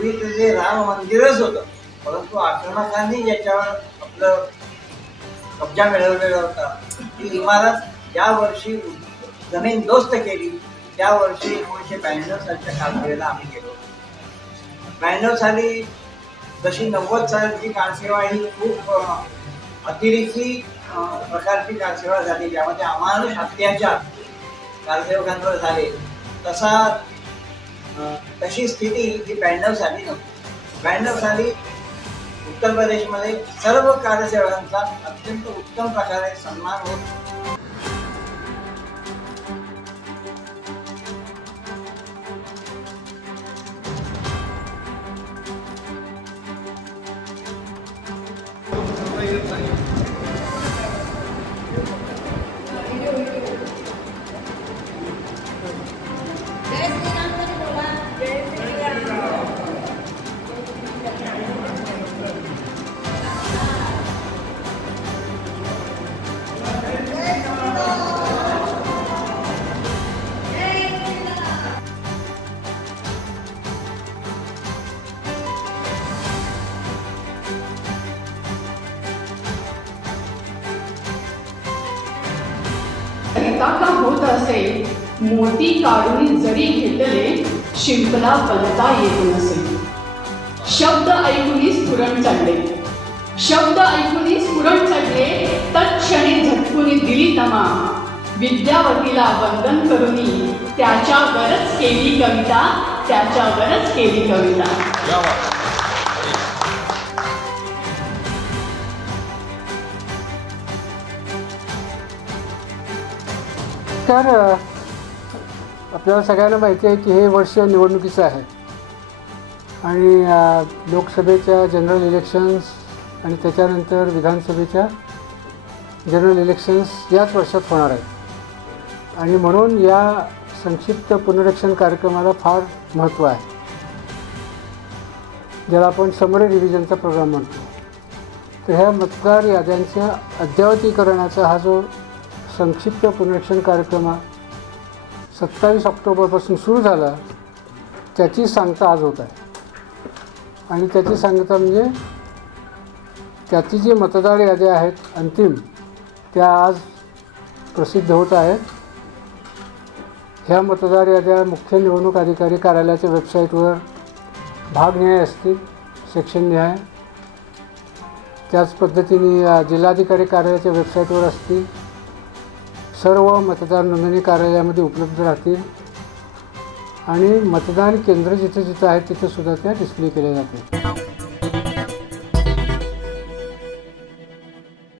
पूर्वी ते राम मंदिरच होतं, परंतु आक्रमकांनी ज्याच्यावर आपलं कब्जा मिळवलेला होता ती इमारत ज्या वर्षी जमीन दोस्त केली त्या वर्षी 1992 सालच्या कालसेवेला आम्ही गेलो. 92 साली जशी 90 सालची कालसेवा ही खूप अतिरेकी प्रकारची कालसेवा झाली, ज्यामध्ये अमानुष अत्याचार कालसेवकांवर झाले, तशी स्थिती ही 92 साली नव्हती. 92 साली उत्तर प्रदेशमध्ये सर्व कार्यसेवकांचा अत्यंत उत्तम प्रकारे सन्मान होत. का होत असे मोती काढून जरी घेतले शिंपला बनता येत नसे. शब्द ऐकून स्फुरण चढले, शब्द ऐकून स्फुरण चढले, तत्क्षणी झटकून दिली तमा. विद्यावतीला वंदन करूनी त्याच्यावरच केली कविता, त्याच्यावरच केली कविता. तर आपल्याला सगळ्यांना माहिती आहे की हे वर्ष निवडणुकीचं आहे आणि लोकसभेच्या जनरल इलेक्शन्स आणि त्याच्यानंतर विधानसभेच्या जनरल इलेक्शन्स याच वर्षात होणार आहेत आणि म्हणून या संक्षिप्त पुनरीक्षण कार्यक्रमाला फार महत्त्व आहे, ज्याला आपण समरी रिव्हिजनचा प्रोग्राम म्हणतो. तर ह्या मतदार याद्यांच्या अद्ययावतीकरणाचा हा जो संक्षिप्त पुनरीक्षण कार्यक्रम 27 ऑक्टोबरपासून सुरू झाला, त्याची सांगता आज होत आहे. आणि त्याची सांगता म्हणजे त्याची जी मतदार याद्या आहेत अंतिम, त्या आज प्रसिद्ध होत आहेत. ह्या मतदार याद्या मुख्य निवडणूक अधिकारी कार्यालयाच्या वेबसाईटवर भागनिहाय असतील, सेक्शननिहाय. त्याच पद्धतीने जिल्हाधिकारी कार्यालयाच्या वेबसाईटवर असतील. सर्व मतदार नोंदणी कार्यालयामध्ये उपलब्ध राहतील आणि मतदान केंद्र जिथे जिथे आहेत तिथेसुद्धा त्या डिस्प्ले केल्या जातील.